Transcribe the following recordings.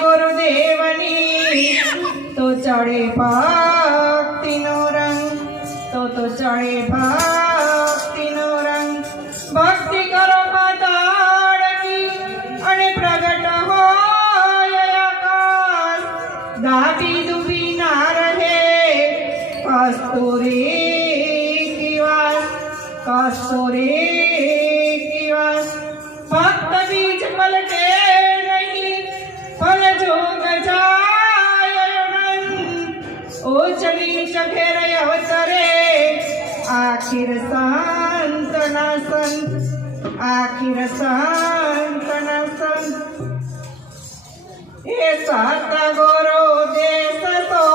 ગુરુદેવની તો ચડે ભક્તિનો રંગ, તો ચડે ભક્તિનો રંગ. ભક્તિ કરો પાતાળની અને પ્રગટ હોય આકાશ. દાબી દુબી ના રહે કસ્તુરી કી વાસ, કસ્તુરી કી વાસ. ભક્ત બીજ પલટે નહીં ફલ જોગ જાય અનંત. ઉચ્ચ નીચ ઘેરે અવતરે આખિર સંતના સંત, આખિર સંતના સંત. એ સતગુરુ દેશ તો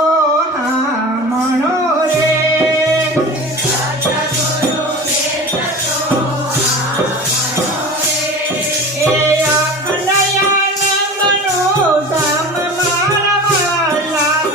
હામણો રે, એ અખંડયાનંદનો ધામ મારા વાલા.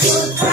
પુત્ર